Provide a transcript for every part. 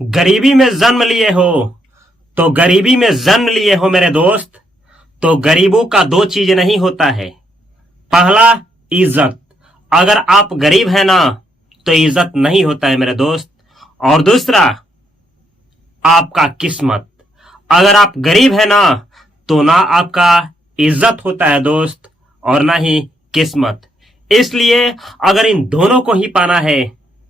गरीबी में जन्म लिए हो तो गरीबी में जन्म लिए हो मेरे दोस्त। तो गरीबों का दो चीज नहीं होता है। पहला, इज्जत। अगर आप गरीब हैं ना तो इज्जत नहीं होता है मेरे दोस्त। और दूसरा, आपका किस्मत। अगर आप गरीब है ना तो ना आपका इज्जत होता है दोस्त और ना ही किस्मत। इसलिए अगर इन दोनों को ही पाना है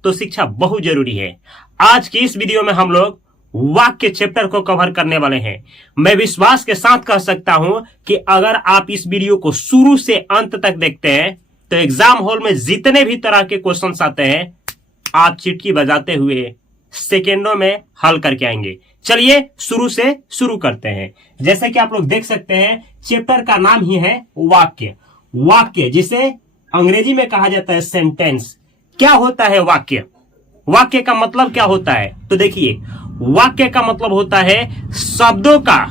तो शिक्षा बहुत जरूरी है। आज की इस वीडियो में हम लोग वाक्य चैप्टर को कवर करने वाले हैं। मैं विश्वास के साथ कह सकता हूं कि अगर आप इस वीडियो को शुरू से अंत तक देखते हैं तो एग्जाम हॉल में जितने भी तरह के क्वेश्चंस आते हैं आप चिटकी बजाते हुए सेकेंडों में हल करके आएंगे। चलिए शुरू से शुरू करते हैं। जैसे कि आप लोग देख सकते हैं चैप्टर का नाम ही है वाक्य। वाक्य जिसे अंग्रेजी में कहा जाता है सेंटेंस। क्या होता है वाक्य? वाक्य का मतलब क्या होता है? तो देखिए, वाक्य का मतलब होता है शब्दों का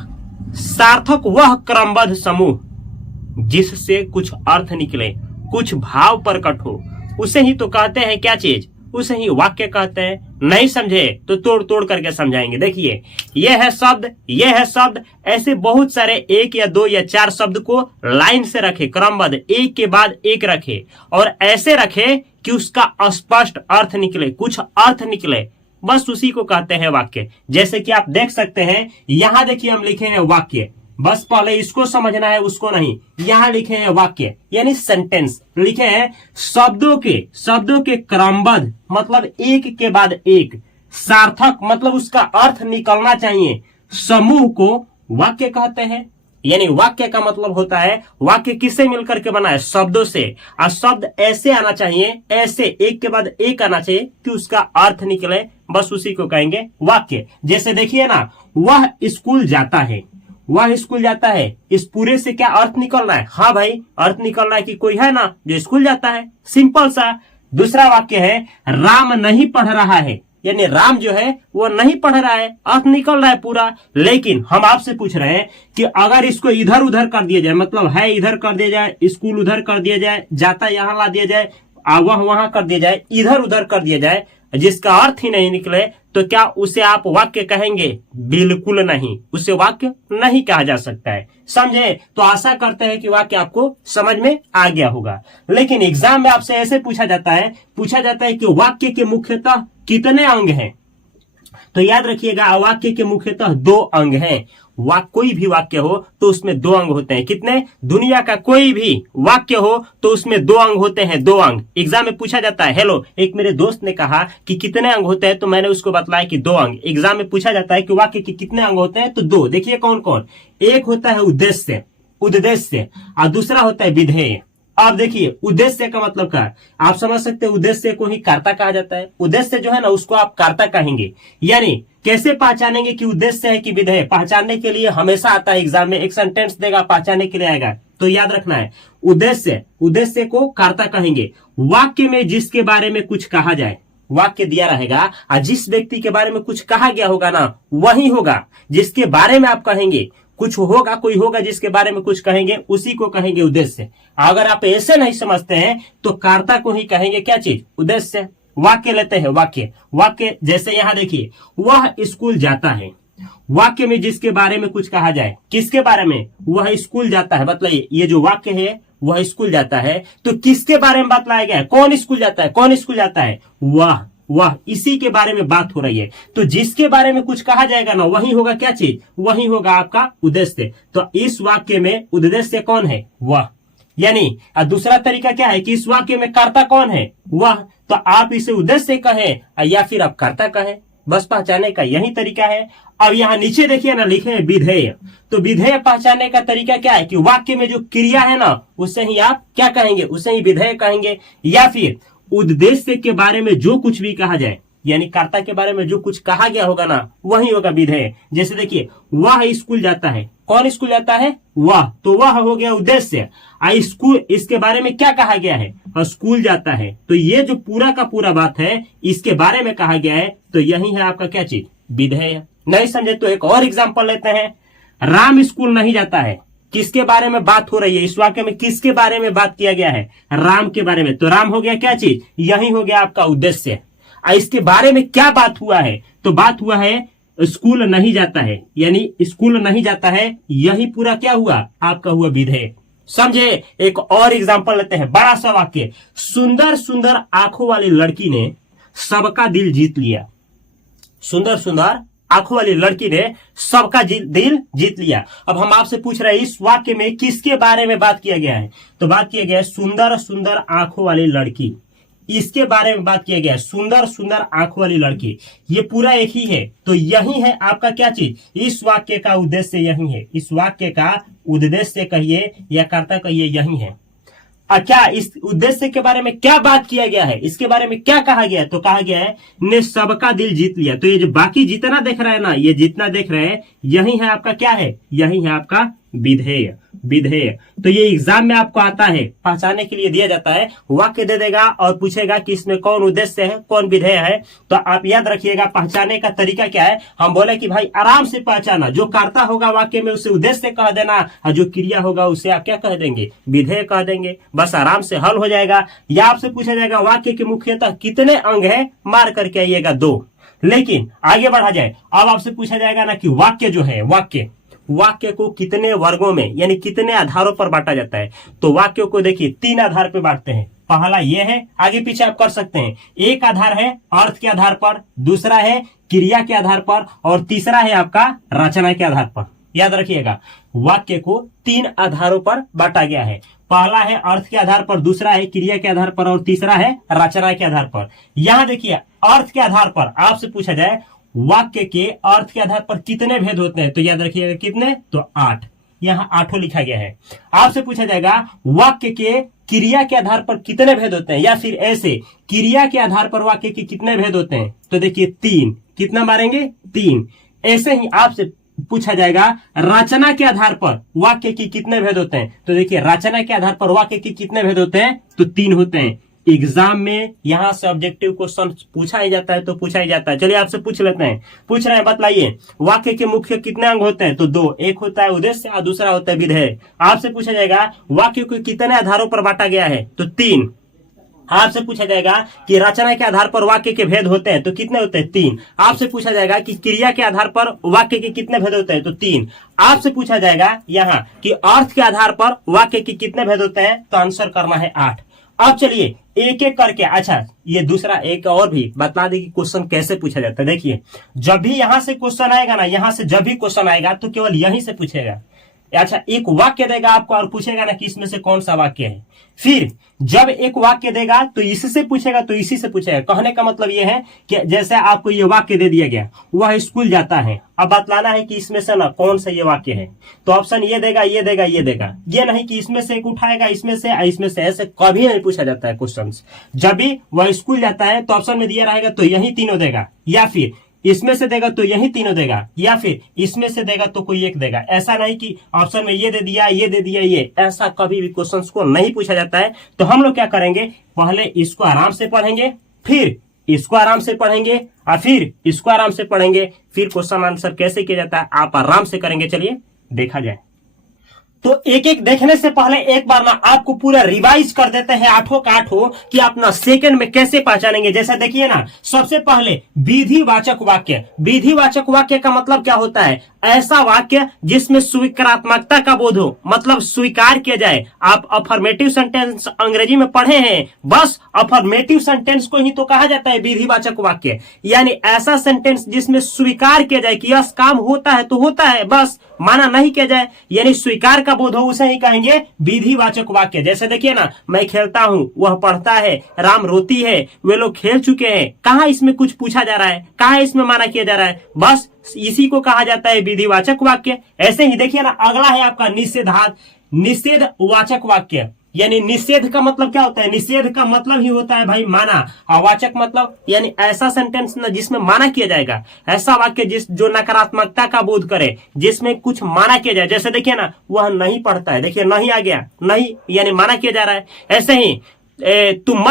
सार्थक वह क्रमबद्ध समूह जिससे कुछ अर्थ निकले, कुछ भाव प्रकट हो, उसे ही तो कहते हैं क्या चीज? उसे ही वाक्य कहते हैं। नहीं समझे तो तोड़ तोड़ करके समझाएंगे। देखिए, यह है शब्द, यह है शब्द, ऐसे बहुत सारे एक या दो या चार शब्द को लाइन से रखे, क्रमबद्ध एक के बाद एक रखे और ऐसे रखे कि उसका स्पष्ट अर्थ निकले, कुछ अर्थ निकले, बस उसी को कहते हैं वाक्य। जैसे कि आप देख सकते हैं यहां देखिए हम लिखे हैं वाक्य। बस पहले इसको समझना है, उसको नहीं। यहां लिखे हैं वाक्य यानी सेंटेंस। लिखे हैं शब्दों के क्रमबद्ध मतलब एक के बाद एक, सार्थक मतलब उसका अर्थ निकलना चाहिए, समूह को वाक्य कहते हैं। यानी वाक्य का मतलब होता है वाक्य किससे मिलकर के बना है? शब्दों से। और शब्द ऐसे आना चाहिए, ऐसे एक के बाद एक आना चाहिए कि उसका अर्थ निकले, बस उसी को कहेंगे वाक्य। जैसे देखिए ना, वह स्कूल जाता है, वह स्कूल जाता है, इस पूरे से क्या अर्थ निकलना है? हाँ भाई, अर्थ निकलना है कि कोई है ना जो स्कूल जाता है, सिंपल सा। दूसरा वाक्य है राम नहीं पढ़ रहा है, यानी राम जो है वो नहीं पढ़ रहा है, अर्थ निकल रहा है पूरा। लेकिन हम आपसे पूछ रहे हैं कि अगर इसको इधर उधर कर दिया जाए, मतलब है इधर कर दिया जाए, स्कूल उधर कर दिया जाए, जाता यहां ला दिया जाए, वह वहां कर दिया जाए, इधर उधर कर दिया जाए, जिसका अर्थ ही नहीं निकले, तो क्या उसे आप वाक्य कहेंगे? बिल्कुल नहीं, उसे वाक्य नहीं कहा जा सकता है। समझे? तो आशा करते हैं कि वाक्य आपको समझ में आ गया होगा। लेकिन एग्जाम में आपसे ऐसे पूछा जाता है कि वाक्य के मुख्यतः कितने अंग हैं? तो याद रखिएगा, वाक्य के मुख्यतः दो अंग हैं। कोई भी वाक्य हो तो उसमें दो अंग होते हैं। कितने? दुनिया का कोई भी वाक्य हो तो उसमें दो अंग होते हैं, दो अंग। एग्जाम में पूछा जाता है। हेलो, एक मेरे दोस्त ने कहा कि कितने अंग होते हैं, तो मैंने उसको बतलाया कि दो अंग। एग्जाम में पूछा जाता है कि वाक्य के कितने अंग होते हैं, तो दो। देखिए कौन कौन? एक होता है उद्देश्य, और दूसरा होता है विधेय। अब देखिए, उद्देश्य का मतलब क्या है? आप समझ सकते हैं, उद्देश्य को ही कर्ता कहा जाता है। उद्देश्य जो है ना उसको आप कर्ता कहेंगे। यानी कैसे पहचानेंगे कि उद्देश्य है कि विधेय? पहचानने के लिए हमेशा आता है एग्जाम में, एक सेंटेंस देगा, पहचानने के लिए आएगा, तो याद रखना है उद्देश्य को कर्ता कहेंगे। वाक्य में जिसके बारे में कुछ कहा जाए, वाक्य दिया रहेगा और जिस व्यक्ति के बारे में कुछ कहा गया होगा ना वही होगा जिसके बारे में आप कहेंगे। कुछ होगा, कोई होगा जिसके बारे में कुछ कहेंगे, उसी को कहेंगे उद्देश्य। अगर आप ऐसे नहीं समझते हैं तो कर्ता को ही कहेंगे क्या चीज? उद्देश्य। वाक्य लेते हैं, वाक्य जैसे यहां देखिए, वह स्कूल जाता है। वाक्य में जिसके बारे में कुछ कहा जाए, किसके बारे में? वह स्कूल जाता है। बतलाइए, ये जो वाक्य है वह स्कूल जाता है, तो किसके बारे में बतलाया गया है? कौन स्कूल जाता है? कौन स्कूल जाता है? वह इसी के बारे में बात हो रही है। तो जिसके बारे में कुछ कहा जाएगा ना वही होगा क्या चीज? वही होगा आपका उद्देश्य। तो इस वाक्य में उद्देश्य कौन है? वह। यानी दूसरा तरीका क्या है कि इस वाक्य में कर्ता कौन है? वह। तो आप इसे उद्देश्य कहें या फिर आप कर्ता कहें, बस पहचानने का यही तरीका है। अब यहाँ नीचे देखिए ना, लिखे हैं विधेय। तो विधेय पहचानने का तरीका क्या है कि वाक्य में जो क्रिया है ना उसे ही आप क्या कहेंगे? उसे ही विधेय कहेंगे। या फिर उद्देश्य के बारे में जो कुछ भी कहा जाए, यानी कर्ता के बारे में जो कुछ कहा गया होगा ना वही होगा विधेय। जैसे देखिए, वह स्कूल जाता है, कौन स्कूल जाता है? वह। तो वह हो गया उद्देश्य। स्कूल, इसके बारे में क्या कहा गया है? स्कूल जाता है। तो ये जो पूरा का पूरा बात है इसके बारे में कहा गया है, तो यही है आपका क्या चीज? विधेय। नहीं समझे तो एक और एग्जांपल लेते हैं। राम स्कूल नहीं जाता है, किसके बारे में बात हो रही है? इस वाक्य में किसके बारे में बात किया गया है? राम के बारे में। तो राम हो गया क्या चीज? यही हो गया आपका उद्देश्य। इसके बारे में क्या बात हुआ है? तो बात हुआ है स्कूल नहीं जाता है, यानी स्कूल नहीं जाता है, यही पूरा क्या हुआ? आपका हुआ विधेय। समझे? एक और एग्जांपल लेते हैं, बड़ा सा वाक्य। सुंदर सुंदर आंखों वाली लड़की ने सबका दिल जीत लिया। सुंदर सुंदर आंखों वाली लड़की ने सबका दिल जीत लिया। अब हम आपसे पूछ रहे हैं इस वाक्य में किसके बारे में बात किया गया है? तो बात किया गया है सुंदर सुंदर आंखों वाली लड़की, इसके बारे में बात किया गया है, सुंदर सुंदर आंखों वाली लड़की। ये पूरा एक ही है। तो यही है आपका क्या चीज? इस वाक्य का उद्देश्य यही है। इस वाक्य का उद्देश्य कहिए या कर्ता कहिए, यही है। क्या इस उद्देश्य के बारे में क्या बात किया गया है? इसके बारे में क्या कहा गया है? तो कहा गया है ने सबका दिल जीत लिया। तो ये जो बाकी जितना देख रहे हैं ना, ये जितना देख रहे हैं, यही है आपका क्या है? यही है आपका विधेय। विधेय तो ये एग्जाम में आपको आता है, पहचानने के लिए दिया जाता है। वाक्य दे देगा और पूछेगा कि इसमें कौन उद्देश्य है, कौन विधेय है। तो आप याद रखिएगा पहचानने का तरीका क्या है। हम बोले कि भाई आराम से पहचाना, जो कर्ता होगा वाक्य में उसे उद्देश्य कह देना, और जो क्रिया होगा उसे आप क्या कह देंगे? विधेय कह देंगे। बस आराम से हल हो जाएगा। या आपसे पूछा जाएगा वाक्य के मुख्यतः कितने अंग है, मार करके आइएगा 2। लेकिन आगे बढ़ा जाए, अब आपसे पूछा जाएगा ना कि वाक्य जो है, वाक्य को कितने वर्गों में यानी कितने आधारों पर बांटा जाता है। तो वाक्यों को देखिए 3 आधार पर बांटते हैं। पहला ये है, आगे पीछे आप कर सकते हैं। एक आधार है अर्थ के आधार पर, दूसरा है क्रिया के आधार पर, और तीसरा है आपका रचना के आधार पर। याद रखिएगा वाक्य को 3 आधारों पर बांटा गया है। पहला है अर्थ के आधार पर, दूसरा है क्रिया के आधार पर, और तीसरा है रचना के आधार पर। यहां देखिए अर्थ के आधार पर आपसे पूछा जाए वाक्य के अर्थ के आधार पर कितने भेद होते हैं, तो याद रखिएगा कितने? तो 8। यहाँ 8 लिखा गया है। आपसे पूछा जाएगा वाक्य के क्रिया के आधार पर कितने भेद होते हैं, या फिर ऐसे क्रिया के आधार पर वाक्य के कितने भेद होते हैं, तो देखिए 3। कितना मारेंगे? 3। ऐसे ही आपसे पूछा जाएगा रचना के आधार पर वाक्य के कितने भेद होते हैं, तो देखिए रचना के आधार पर वाक्य के कितने भेद होते हैं, तो 3 होते हैं। एग्जाम में यहां से ऑब्जेक्टिव क्वेश्चन पूछा ही जाता है, तो पूछा ही जाता है। चलिए आपसे पूछ लेते हैं, पूछ रहे हैं बतलाइए वाक्य के मुख्य कितने अंग होते हैं, तो 2। एक होता है उद्देश्य और दूसरा होता है विधेय। आपसे पूछा जाएगा वाक्य को कितने आधारों पर बांटा गया है, तो 3। आपसे पूछा जाएगा कि रचना के आधार पर वाक्य के भेद होते हैं, तो कितने होते हैं? 3। आपसे पूछा जाएगा कि क्रिया के आधार पर वाक्य के कितने भेद होते हैं, तो 3। आपसे पूछा जाएगा यहाँ कि अर्थ के आधार पर वाक्य के कितने भेद होते हैं, तो आंसर करना है 8। अब चलिए एक एक करके, अच्छा ये दूसरा एक और भी बता दें कि क्वेश्चन कैसे पूछा जाता है। देखिए जब भी यहां से क्वेश्चन आएगा ना, यहां से जब भी क्वेश्चन आएगा तो केवल यहीं से पूछेगा। अच्छा एक वाक्य देगा आपको और पूछेगा ना कि इसमें से कौन सा वाक्य है। फिर जब एक वाक्य देगा तो इससे पूछेगा, तो इसी से पूछेगा। कहने का मतलब यह है कि जैसे आपको ये वाक्य दे दिया गया, वह स्कूल जाता है, अब बतलाना है कि इसमें से ना कौन सा ये वाक्य है, तो ऑप्शन ये देगा, ये देगा, ये देगा। ये नहीं कि इसमें से एक उठाएगा, इसमें से, ऐसे कभी नहीं पूछा जाता है क्वेश्चन। जब भी वह स्कूल जाता है तो ऑप्शन में दिया रहेगा तो यही तीनों देगा, या फिर इसमें से देगा तो यही तीनों देगा, या फिर इसमें से देगा तो कोई एक देगा। ऐसा नहीं कि ऑप्शन में ये दे दिया, ये दे दिया, ये ऐसा कभी भी क्वेश्चंस को नहीं पूछा जाता है। तो हम लोग क्या करेंगे, पहले इसको आराम से पढ़ेंगे, फिर इसको आराम से पढ़ेंगे, और फिर इसको आराम से पढ़ेंगे, फिर क्वेश्चन आंसर कैसे किया जाता है आप आराम से करेंगे। चलिए देखा जाए। तो एक एक देखने से पहले एक बार ना आपको पूरा रिवाइज कर देते हैं 8 का 8 कि आप ना सेकंड में कैसे पहचानेंगे। जैसे देखिए ना, सबसे पहले विधिवाचक वाक्य। विधिवाचक वाक्य का मतलब क्या होता है? ऐसा वाक्य जिसमें स्वीकारात्मकता का बोध हो, मतलब स्वीकार किया जाए। आप अफर्मेटिव सेंटेंस अंग्रेजी में पढ़े हैं, बस अफर्मेटिव सेंटेंस को ही तो कहा जाता है विधिवाचक वाक्य। यानी ऐसा सेंटेंस जिसमें स्वीकार किया जाए कि यस काम होता है तो होता है, बस माना नहीं किया जाए, यानी स्वीकार का बोध हो, उसे ही कहेंगे विधिवाचक वाक्य। जैसे देखिए ना, मैं खेलता हूं, वह पढ़ता है, राम रोती है, वे लोग खेल चुके हैं। कहां इसमें कुछ पूछा जा रहा है, कहां इसमें माना किया जा रहा है, बस इसी को कहा जाता है विधिवाचक वाक्य। ऐसे ही देखिए ना, अगला है आपका निषेधवाचक वाक्य। यानी निषेध का मतलब क्या होता है? निषेध का मतलब ही होता है भाई माना, और वाचक मतलब यानी ऐसा सेंटेंस ना जिसमें माना किया जाएगा, ऐसा वाक्य जो नकारात्मकता का बोध करे, जिसमें कुछ माना किया जाए। जैसे देखिए ना, वह नहीं पढ़ता है, देखिए नहीं आ गया, नहीं यानी माना किया जा रहा है। ऐसे ही तुम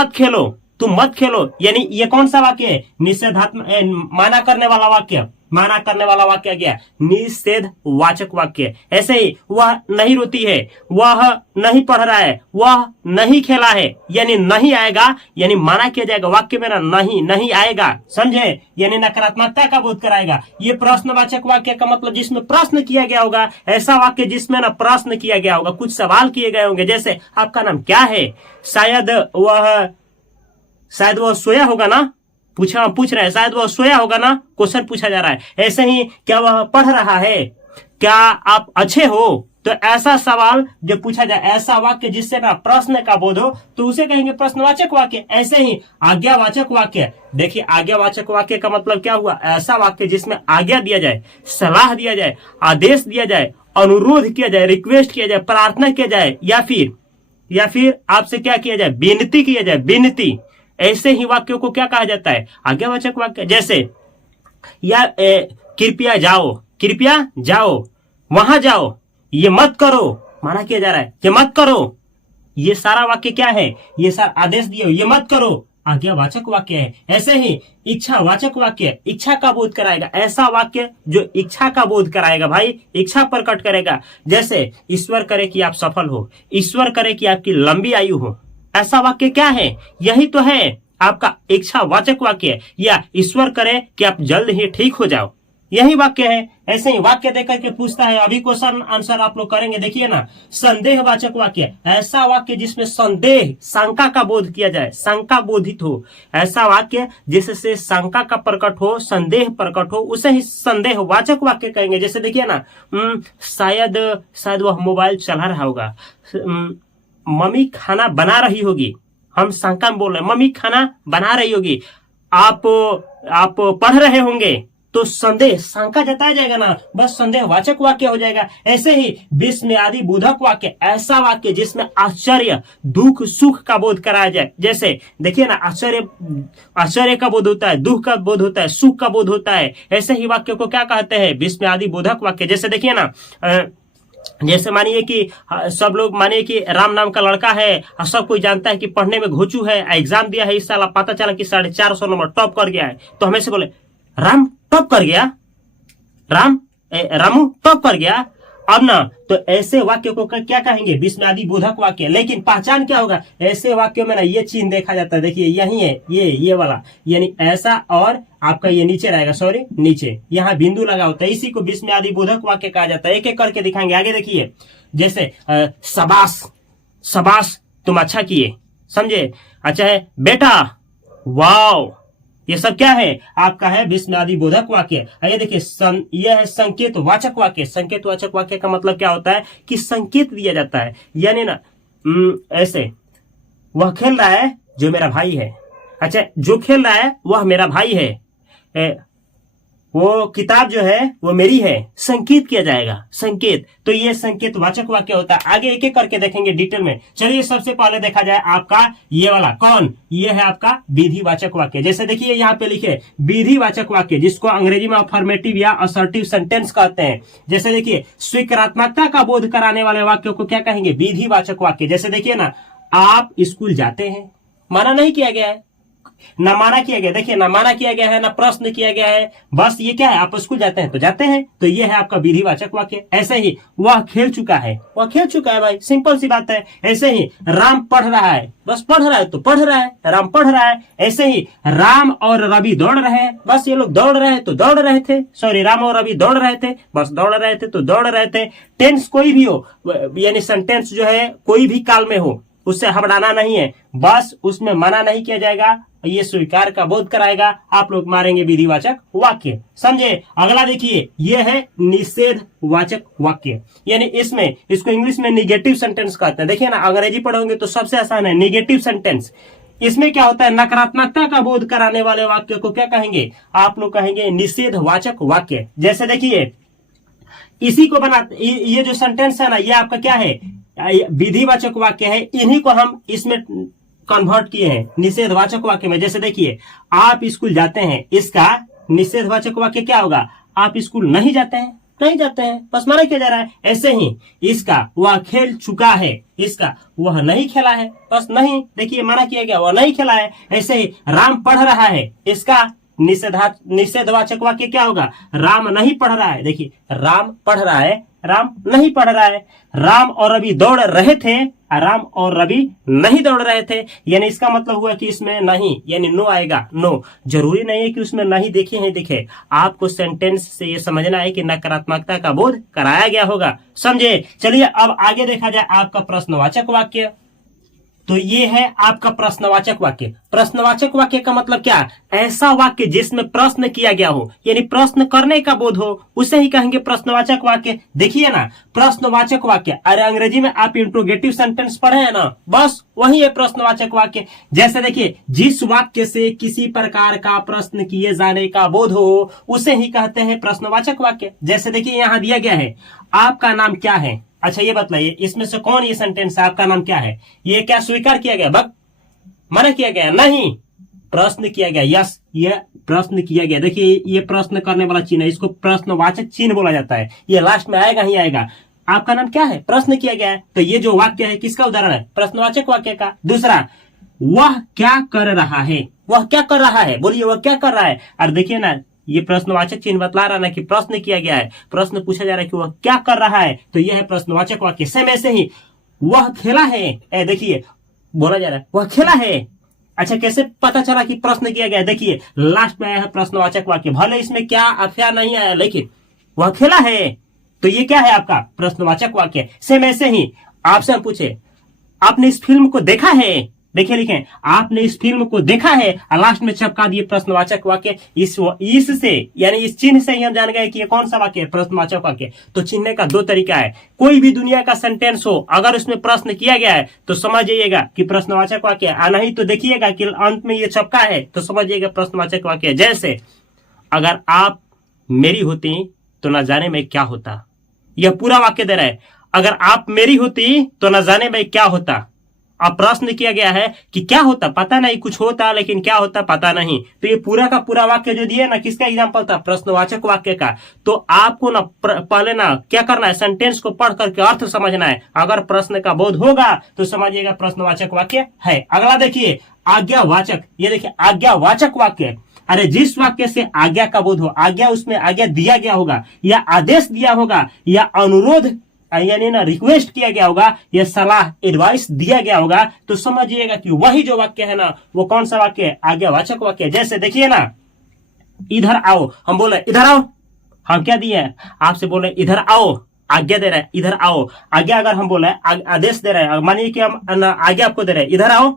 मत खेलो, यानी ये कौन सा वाक्य है? निषेधात्मक माना करने वाला वाक्य। माना करने वाला वाक्य आ गया निषेध वाचक वाक्य। ऐसे ही वह नहीं रोती है, वह नहीं पढ़ रहा है, वह नहीं खेला है, यानी नहीं आएगा, यानी माना किया जाएगा वाक्य में ना नहीं नहीं आएगा, समझे, यानी नकारात्मकता का बोध कराएगा। ये प्रश्नवाचक वाक्य का मतलब जिसमें प्रश्न किया गया होगा, ऐसा वाक्य जिसमें ना प्रश्न किया गया होगा, कुछ सवाल किए गए होंगे, जैसे आपका नाम क्या है, शायद वह सोया होगा ना, पूछ रहे हैं, शायद वह सोया होगा ना, क्वेश्चन पूछा जा रहा है। ऐसे ही क्या वह पढ़ रहा है, क्या आप अच्छे हो, तो ऐसा सवाल जब पूछा जाए, ऐसा वाक्य जिससे ना प्रश्न का बोध हो, तो उसे कहेंगे प्रश्नवाचक वाक्य। ऐसे ही आज्ञावाचक वाक्य, देखिए आज्ञावाचक वाक्य का मतलब क्या हुआ, ऐसा वाक्य जिसमें आज्ञा दिया जाए, सलाह दिया जाए, आदेश दिया जाए, अनुरोध किया जाए, रिक्वेस्ट किया जाए, प्रार्थना किया जाए, या फिर आपसे क्या किया जाए, विनती किया जाए, विनती। ऐसे ही वाक्यों को क्या कहा जाता है, आज्ञावाचक वाक्य। जैसे या कृपया जाओ, वहां जाओ, ये मत करो, माना किया जा रहा है ये मत करो, ये सारा वाक्य क्या है, ये सारा आदेश दिए, ये मत करो, आज्ञावाचक वाक्य है। ऐसे ही इच्छावाचक वाक्य, इच्छा का बोध कराएगा, ऐसा वाक्य जो इच्छा का बोध कराएगा, भाई इच्छा प्रकट करेगा। जैसे ईश्वर करे कि आप सफल हो, ईश्वर करे कि आपकी लंबी आयु हो, ऐसा वाक्य क्या है, यही तो है आपका इच्छावाचक वाक्य। या ईश्वर करे कि आप जल्द ही ठीक हो जाओ, यही वाक्य है। ऐसे ही वाक्य देकर के पूछता है, अभी क्वेश्चन आंसर आप लोग करेंगे, देखिए ना, संदेहवाचक वाक्य, ऐसा वाक्य जिसमें संदेह, शंका का बोध किया जाए, शंका बोधित हो, ऐसा वाक्य जिससे शंका का प्रकट हो, संदेह प्रकट हो, उसे ही संदेहवाचक वाक्य कहेंगे। जैसे देखिए ना, शायद वह मोबाइल चला रहा होगा, मम्मी खाना बना रही होगी, हम शंका में बोल रहे हैं, मम्मी खाना बना रही होगी, आप पढ़ रहे होंगे, तो संदेह, शंका जताया जाएगा ना, बस संदेहवाचक वाक्य हो जाएगा। ऐसे ही विस्मयादि बोधक वाक्य, ऐसा वाक्य जिसमें आश्चर्य, दुख, सुख का बोध कराया जाए। जैसे देखिए ना, आश्चर्य का बोध होता है, दुख का बोध होता है, सुख का बोध होता है। ऐसे ही वाक्य को क्या कहते हैं, विस्मयादि बोधक वाक्य। जैसे देखिए ना, जैसे मानिए कि सब लोग, मानिए कि राम नाम का लड़का है और सब कोई जानता है कि पढ़ने में घोचू है, एग्जाम दिया है इस साल, पता चला कि 450 नंबर टॉप कर गया है, तो हमें से बोले राम टॉप कर गया, रामू टॉप कर गया। अब ना, तो ऐसे वाक्य को क्या कहेंगे, विस्मयादि बोधक वाक्य। लेकिन पहचान क्या होगा, ऐसे वाक्यों में ना ये चिन्ह देखा जाता है, देखिए यही है, ये वाला, यानी ऐसा, और आपका ये नीचे रहेगा, सॉरी नीचे, यहाँ बिंदु लगा होता है, इसी को विस्मयादि बोधक वाक्य कहा जाता है। एक एक करके दिखाएंगे, आगे देखिए। जैसे शाबाश तुम अच्छा किए, समझे, अच्छा है बेटा, वाव, ये सब क्या है, आपका है विस्मयादि बोधक वाक्य। ये देखिए, यह है संकेत वाचक वाक्य। संकेत वाचक वाक्य का मतलब क्या होता है कि संकेत दिया जाता है, यानी ना, ऐसे वह खेल रहा है जो मेरा भाई है, अच्छा जो खेल रहा है वह मेरा भाई है, वो किताब जो है वो मेरी है, संकेत किया जाएगा, संकेत। तो ये संकेत वाचक वाक्य होता है। आगे एक एक करके देखेंगे डिटेल में। चलिए सबसे पहले देखा जाए आपका ये वाला, कौन, ये है आपका विधिवाचक वाक्य। जैसे देखिए यहाँ पे लिखे विधिवाचक वाक्य, जिसको अंग्रेजी में अफर्मेटिव या असर्टिव सेंटेंस कहते हैं। जैसे देखिए, स्वीकारात्मकता का बोध कराने वाले वाक्यों को क्या कहेंगे, विधिवाचक वाक्य। जैसे देखिए ना, आप स्कूल जाते हैं, माना नहीं किया गया है, ना माना किया गया, देखिए ना माना किया गया है, ना प्रश्न किया गया है, बस ये क्या है, आप स्कूल जाते हैं तो जाते हैं, तो ये है आपका विधिवाचक वाक्य। ऐसे ही वह खेल चुका है, वह खेल चुका है, भाई सिंपल सी बात है। ऐसे ही राम पढ़ रहा है, बस पढ़ रहा है तो पढ़ रहा है, राम पढ़ रहा है। ऐसे ही राम और रवि दौड़ रहे हैं, बस ये लोग दौड़ रहे हैं तो दौड़ रहे थे, सॉरी राम और रवि दौड़ रहे थे, बस दौड़ रहे थे तो दौड़ रहे थे। टेंस कोई भी हो, यानी सेंटेंस जो है कोई भी काल में हो, उससे हबड़ाना नहीं है, बस उसमें मना नहीं किया जाएगा, ये स्वीकार का बोध कराएगा, आप लोग मारेंगे विधिवाचक वाक्य, समझे। अगला देखिए, ये है निषेध वाचक वाक्य, यानी इसमें, इसको इंग्लिश में निगेटिव सेंटेंस कहते हैं। देखिए ना, अंग्रेजी पढ़ोगे तो सबसे आसान है निगेटिव सेंटेंस। इसमें क्या होता है, नकारात्मकता का बोध कराने वाले वाक्य को क्या कहेंगे, आप लोग कहेंगे निषेध वाचक वाक्य। जैसे देखिए, इसी को बनाते, ये जो सेंटेंस है ना, ये आपका क्या है, विधिवाचक वाक्य है, इन्हीं को हम इसमें कन्वर्ट किए हैं निषेधवाचक वाक्य में। जैसे देखिए, आप स्कूल जाते हैं, इसका निषेधवाचक वाक्य क्या होगा, आप स्कूल नहीं जाते हैं, नहीं जाते हैं, बस मना किया जा रहा है। ऐसे ही इसका वह खेल चुका है, इसका वह नहीं खेला है, बस नहीं, देखिए मना किया गया, वह नहीं खेला है। ऐसे ही राम पढ़ रहा है, इसका निषेधवाचक वाक्य क्या होगा? राम नहीं पढ़ रहा है। देखिए, राम पढ़ रहा है, राम नहीं पढ़ रहा है। राम और रवि दौड़ रहे थे, राम और रवि नहीं दौड़ रहे थे। यानी इसका मतलब हुआ कि इसमें नहीं, यानी नो आएगा। नो जरूरी नहीं है कि उसमें नहीं दिखे हैं दिखे, आपको सेंटेंस से ये समझना है कि नकारात्मकता का बोध कराया गया होगा। समझे? चलिए अब आगे देखा जाए आपका प्रश्नवाचक वाक्य। तो ये है आपका प्रश्नवाचक वाक्य। प्रश्नवाचक वाक्य का मतलब क्या? ऐसा वाक्य जिसमें प्रश्न किया गया हो, यानी प्रश्न करने का बोध हो, उसे ही कहेंगे प्रश्नवाचक वाक्य। देखिए ना, प्रश्नवाचक वाक्य, अरे अंग्रेजी में आप इंट्रोगेटिव सेंटेंस पढ़े हैं ना, बस वही है प्रश्नवाचक वाक्य। जैसे देखिए, जिस वाक्य से किसी प्रकार का प्रश्न किए जाने का बोध हो, उसे ही कहते हैं प्रश्नवाचक वाक्य। जैसे देखिए, यहाँ दिया गया है, आपका नाम क्या है? अच्छा ये बताइए, इसमें से कौन ये सेंटेंस है? आपका नाम क्या है? ये क्या स्वीकार किया गया? मना किया गया? नहीं, प्रश्न किया गया। यस, ये प्रश्न किया गया। देखिए, ये प्रश्न करने वाला चिन्ह है, इसको प्रश्नवाचक चिन्ह बोला जाता है। ये लास्ट में आएगा ही आएगा। आपका नाम क्या है? प्रश्न किया गया है। तो ये जो वाक्य है किसका उदाहरण है? प्रश्नवाचक वाक्य का। दूसरा, वह क्या कर रहा है? वह क्या कर रहा है? बोलिए, वह क्या कर रहा है? और देखिए ना, ये प्रश्नवाचक चिन्ह बतला रहा ना कि प्रश्न किया गया है, प्रश्न पूछा जा रहा है कि वह क्या कर रहा है, तो यह है प्रश्नवाचक वाक्य। सेम ऐसे ही, वह खेला है। देखिए, बोला जा रहा है वह खेला है। अच्छा, कैसे पता चला कि प्रश्न किया गया? देखिए, लास्ट में आया है प्रश्नवाचक वाक्य, भले इसमें क्या अफेयर नहीं आया, लेकिन वह खेला है, तो ये क्या है आपका? प्रश्नवाचक वाक्य। सेम ऐसे ही आपसे हम पूछे, आपने इस फिल्म को देखा है? देखिए, लिखें, आपने इस फिल्म को देखा है, और लास्ट में चपका दिए प्रश्नवाचक वाक्य। इससे यानी इस चिन्ह से ही हम जान गए कि ये कौन सा वाक्य है? प्रश्नवाचक वाक्य। तो चिन्हने का दो तरीका है। कोई भी दुनिया का सेंटेंस हो, अगर उसमें प्रश्न किया गया है तो समझ जाइएगा कि प्रश्नवाचक वाक्य है, नहीं तो देखिएगा कि अंत में ये चपका है तो समझ जाइएगा प्रश्नवाचक वाक्य है। जैसे, अगर आप मेरी होती तो न जाने में क्या होता। यह पूरा वाक्य दे रहा है, अगर आप मेरी होती तो न जाने में क्या होता। अब प्रश्न किया गया है कि क्या होता? पता नहीं, कुछ होता, लेकिन क्या होता पता नहीं। तो ये पूरा का पूरा वाक्य जो दिया ना, किसका एग्जांपल था? प्रश्नवाचक वाक्य का। तो आपको ना पहले ना क्या करना है? सेंटेंस को पढ़ करके अर्थ समझना है। अगर प्रश्न का बोध होगा तो समझिएगा प्रश्नवाचक वाक्य है। अगला देखिए, आज्ञावाचक। ये देखिए, आज्ञावाचक वाक्य, अरे जिस वाक्य से आज्ञा का बोध हो, आज्ञा उसमें आज्ञा दिया गया होगा, या आदेश दिया होगा, या अनुरोध यानी ना रिक्वेस्ट किया गया होगा, या सलाह एडवाइस दिया गया होगा, तो समझिएगा कि वही जो वाक्य है ना, वो कौन सा वाक्य है? आज्ञावाचक वाक्य। जैसे देखिए ना, इधर आओ, हम बोले इधर आओ, हम क्या दिए? आपसे बोले इधर आओ, आज्ञा दे रहे हैं, इधर आओ। आज्ञा अगर हम बोले, आदेश दे रहे हैं, मानिए कि हम आज्ञा आपको दे रहे हैं, इधर आओ,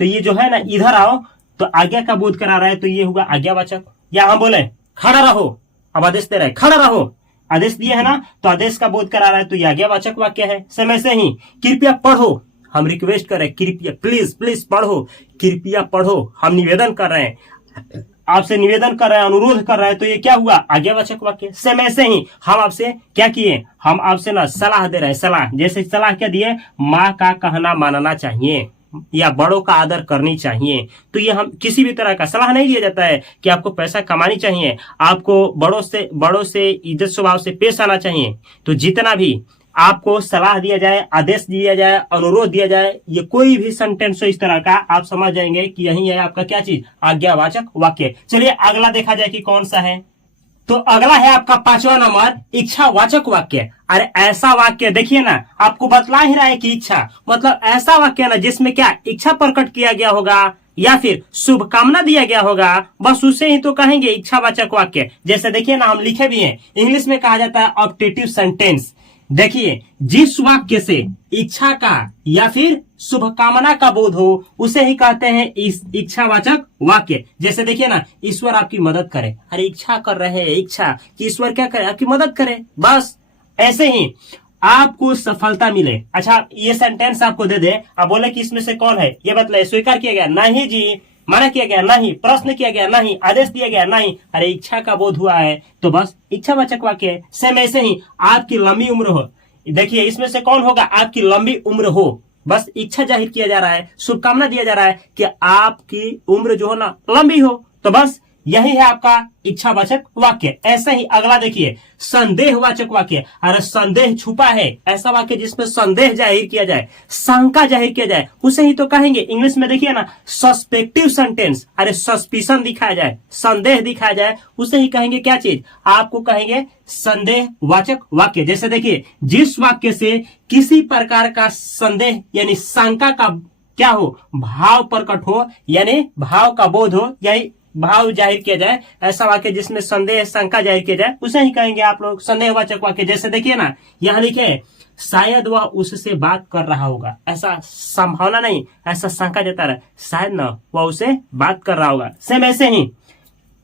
तो ये जो है ना, इधर आओ, तो आज्ञा का बोध करा रहा है, तो ये होगा आज्ञावाचक। या हम बोले खड़ा रहो, अब आदेश दे रहे हैं, खड़ा रहो, आदेश दिया है ना, तो आदेश का बोध करा रहा है, तो यह आज्ञावाचक वाक्य है। समय से ही, कृपया पढ़ो, हम रिक्वेस्ट कर रहे हैं, कृपया प्लीज प्लीज पढ़ो, कृपया पढ़ो, हम निवेदन कर रहे हैं, आपसे निवेदन कर रहे हैं, अनुरोध कर रहे हैं, तो ये क्या हुआ? आज्ञावाचक वाक्य। समय से ही हम आपसे क्या किए? हम आपसे ना सलाह दे रहे हैं, सलाह। जैसे सलाह क्या दिए? माँ का कहना मानना चाहिए, या बड़ों का आदर करनी चाहिए। तो ये हम किसी भी तरह का सलाह नहीं दिया जाता है कि आपको पैसा कमानी चाहिए, आपको बड़ों से इज्जत स्वभाव से पेश आना चाहिए। तो जितना भी आपको सलाह दिया जाए, आदेश दिया जाए, अनुरोध दिया जाए, ये कोई भी सेंटेंस हो इस तरह का, आप समझ जाएंगे कि यही है आपका क्या चीज? आज्ञावाचक वाक्य। चलिए अगला देखा जाए कि कौन सा है। तो अगला है आपका 5वां नंबर, इच्छावाचक वाक्य। अरे ऐसा वाक्य देखिए ना, आपको बतला ही रहा है कि इच्छा मतलब ऐसा वाक्य ना जिसमें क्या इच्छा प्रकट किया गया होगा, या फिर शुभकामना दिया गया होगा, बस उसे ही तो कहेंगे इच्छावाचक वाक्य। जैसे देखिए ना, हम लिखे भी हैं, इंग्लिश में कहा जाता है ऑप्टेटिव सेंटेंस। देखिए, जिस वाक्य से इच्छा का या फिर शुभकामना का बोध हो, उसे ही कहते हैं इस इच्छावाचक वाक्य। जैसे देखिए ना, ईश्वर आपकी मदद करे, अरे इच्छा कर रहे हैं, इच्छा कि ईश्वर क्या करे? आपकी मदद करे, बस। ऐसे ही आपको सफलता मिले। अच्छा, ये सेंटेंस आपको दे दे, आप बोले कि इसमें से कौन है? ये बताइए, स्वीकार किया गया? नहीं जी। मना किया गया? नहीं। प्रश्न किया गया? नहीं। आदेश दिया गया? नहीं। अरे इच्छा का बोध हुआ है, तो बस इच्छावाचक वाक्य है। सेम ऐसे ही आपकी लंबी उम्र हो, देखिए इसमें से कौन होगा? आपकी लंबी उम्र हो, बस इच्छा जाहिर किया जा रहा है, शुभकामना दिया जा रहा है कि आपकी उम्र जो हो ना लंबी हो, तो बस यही है आपका इच्छावाचक वाक्य। ऐसे ही अगला देखिए, संदेहवाचक वाक्य। अरे संदेह छुपा है, ऐसा वाक्य जिसमें संदेह जाहिर किया जाए, शंका जाहिर किया जाए, उसे ही तो कहेंगे इंग्लिश में देखिए ना, सस्पेक्टिव सेंटेंस। अरे सस्पिशन दिखाया जाए, संदेह दिखाया जाए, उसे ही कहेंगे क्या चीज, आपको कहेंगे संदेहवाचक वाक्य। जैसे देखिए, जिस वाक्य से किसी प्रकार का संदेह यानी शंका का क्या हो, भाव प्रकट हो, यानी भाव का बोध हो, यही भाव जाहिर किया जाए, ऐसा वाक्य जिसमें संदेह शंका जाहिर किया जाए, उसे ही कहेंगे आप लोग संदेहवाचक वाक्य। जैसे देखिए ना, यहां लिखे शायद वह उससे बात कर रहा होगा, ऐसा संभावना नहीं, ऐसा शंका जता रहा, शायद ना वह उसे बात कर रहा होगा। सेम ऐसे ही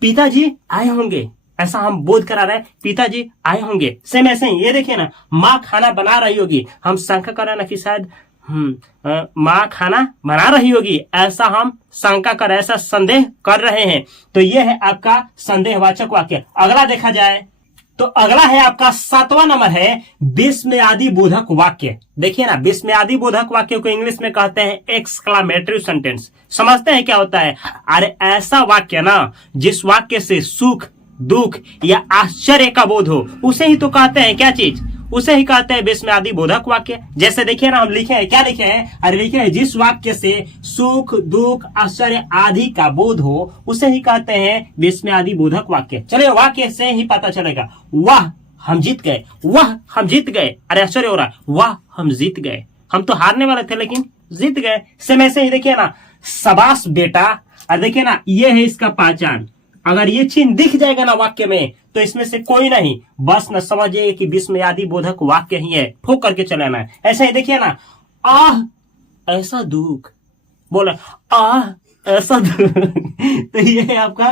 पिताजी आए होंगे, ऐसा हम बोध करा रहे हैं, पिताजी आए होंगे। सेम ऐसे ही ये देखिए ना, माँ खाना बना रही होगी, हम शंका कर रहे हैं ना कि शायद माँ खाना बना रही होगी, ऐसा हम शंका कर, ऐसा संदेह कर रहे हैं। तो ये है आपका संदेहवाचक वाक्य। अगला देखा जाए तो अगला है आपका 7वां नंबर है विस्मयादि बोधक वाक्य। देखिए ना, विस्मयादि बोधक वाक्य को इंग्लिश में कहते हैं एक्सक्लामेटरी सेंटेंस। समझते हैं क्या होता है? अरे ऐसा वाक्य ना जिस वाक्य से सुख, दुख या आश्चर्य का बोध हो, उसे ही तो कहते हैं क्या चीज, उसे ही कहते हैं विस्मयादि बोधक वाक्य। जैसे देखिए ना, हम लिखे हैं, क्या लिखे हैं, अरे लिखे हैं जिस वाक्य से सुख, दुख, आश्चर्य आदि का बोध हो, उसे ही कहते हैं विस्मयादि बोधक वाक्य। चलिए, वाक्य से ही पता चलेगा, वाह हम जीत गए, वाह हम जीत गए। अरे आश्चर्य हो रहा, वाह हम जीत गए, हम तो हारने वाले थे लेकिन जीत गए। सेम ऐसे ही देखिए ना, शाबाश बेटा। अरे देखिए ना, ये है इसका पहचान। अगर ये चिन्ह दिख जाएगा ना वाक्य में, तो इसमें से कोई नहीं, बस न समझिए कि विस्मयादि बोधक वाक्य ही है, ठोक करके चलाना है। ऐसा ही देखिए ना, आह ऐसा दुख, बोला आह ऐसा दुख तो ये है आपका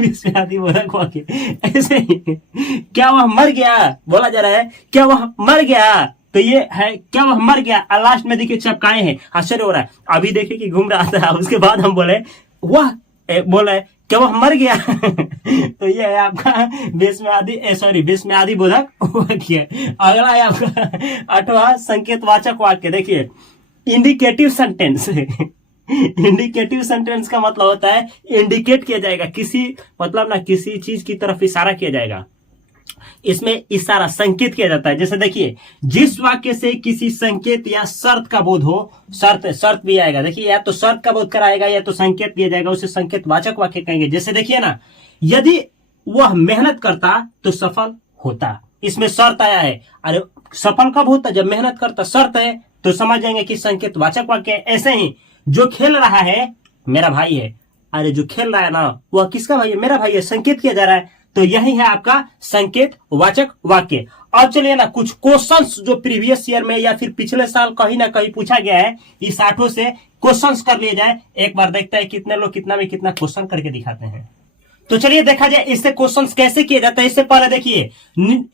विस्मयादि बोधक वाक्य। ऐसे ही क्या वह मर गया, बोला जा रहा है क्या वह मर गया, तो ये है क्या वह मर गया। लास्ट में देखिए चपकाए हैं, आश्चर्य हो रहा है, अभी देखिए कि घूम रहा था, उसके बाद हम बोले वह बोला क्या वह मर गया तो ये है आपका विस्मयादि बोधक वाक्य। अगला है आपका 8वां संकेतवाचक वाक्य। देखिए, इंडिकेटिव सेंटेंस इंडिकेटिव सेंटेंस का मतलब होता है इंडिकेट किया जाएगा, किसी मतलब ना किसी चीज की तरफ इशारा किया जाएगा, इसमें इशारा संकेत किया जाता है। जैसे देखिए, जिस वाक्य से किसी संकेत या शर्त का बोध हो, शर्त भी आएगा, देखिए या तो शर्त का बोध कराएगा या तो संकेत दिया जाएगा, उसे संकेतवाचक वाक्य कहेंगे। जैसे देखिए ना, यदि वह मेहनत करता तो सफल होता, इसमें शर्त आया है। अरे सफल कब होता, जब मेहनत करता, शर्त है तो समझ जाएंगे कि संकेतवाचक वाक्य है। ऐसे ही जो खेल रहा है मेरा भाई है, अरे जो खेल रहा है ना वह किसका भाई है, मेरा भाई है, संकेत किया जा रहा है, तो यही है आपका संकेतवाचक वाक्य। अब चलिए ना, कुछ क्वेश्चंस जो प्रीवियस ईयर में या फिर पिछले साल कहीं ना कहीं पूछा गया है, इस 8 से क्वेश्चंस कर लिए जाए। एक बार देखते हैं कितने लोग कितना में कितना क्वेश्चन करके दिखाते हैं। तो चलिए देखा जाए इससे क्वेश्चंस कैसे किए जाते हैं। इससे पहले देखिए,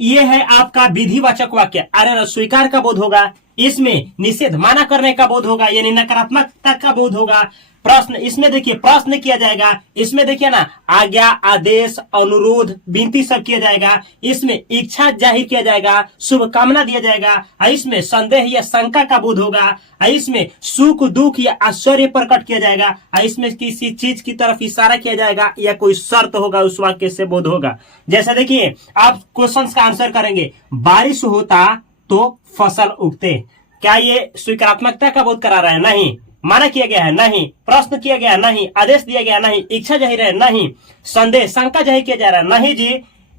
ये है आपका विधिवाचक वाक्य। अरे स्वीकार का बोध होगा, इसमें निषेध माना करने का बोध होगा, यानी नकारात्मकता का बोध होगा। प्रश्न, इसमें देखिए प्रश्न किया जाएगा, इसमें देखिए ना आज्ञा, आदेश, अनुरोध, विनती सब किया जाएगा, इसमें इच्छा जाहिर किया जाएगा, शुभकामना दिया जाएगा, इसमें संदेह या शंका का बोध होगा, इसमें सुख, दुख या आश्चर्य प्रकट किया जाएगा, इसमें किसी चीज की तरफ इशारा किया जाएगा या कोई शर्त होगा, उस वाक्य से बोध होगा। जैसे देखिए, आप क्वेश्चन का आंसर करेंगे, बारिश होता तो फसल उगते, क्या ये स्वीकारात्मकता का बोध करा रहा है? नहीं। माना किया गया है? नहीं। प्रश्न किया गया? नहीं। आदेश दिया गया? नहीं। इच्छा जाहिर है? नहीं। संदेह शंका जाहिर किया जा रहा है? नहीं जी।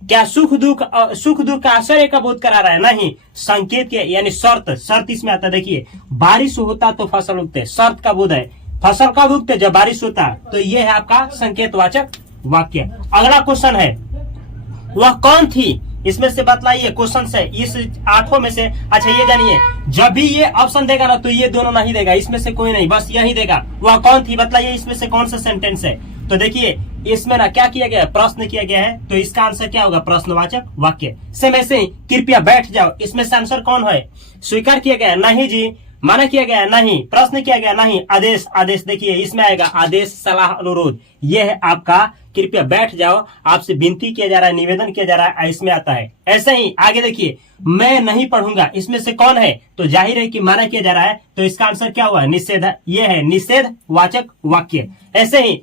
क्या सुख दुख का आश्चर्य का बोध करा रहा है? नहीं। संकेत के यानी शर्त इसमें आता है। देखिए, बारिश होता तो फसल उगते, शर्त का बोध है, फसल कब उगते, जब बारिश होता। तो ये है आपका संकेतवाचक वाक्य। अगला क्वेश्चन है, वह कौन थी, इसमें से बतलाइए। क्वेश्चन है इस 8 में से। अच्छा ये जानिए, जब भी ये ऑप्शन देगा ना तो ये दोनों नहीं देगा, इसमें से कोई नहीं, बस यही देगा। वह कौन थी, बतलाइए इसमें से कौन सा सेंटेंस है। तो देखिए, इसमें ना क्या किया गया है, प्रश्न किया गया है, तो इसका आंसर क्या होगा, प्रश्नवाचक वाक्य। सेम ऐसे ही कृपया बैठ जाओ, इसमें से आंसर कौन है, स्वीकार किया गया है? नहीं जी। माना किया गया? नहीं। प्रश्न किया गया? नहीं। आदेश देखिए इसमें आएगा, आदेश, सलाह, अनुरोध। यह है आपका कृपया बैठ जाओ, आपसे विनती किया जा रहा है, निवेदन किया जा रहा है, इसमें आता है। ऐसे ही आगे देखिए, मैं नहीं पढ़ूंगा, इसमें से कौन है, तो जाहिर है कि माना किया जा रहा है, तो इसका आंसर क्या हुआ, निषेध। यह है निषेधवाचक वाक्य। ऐसे ही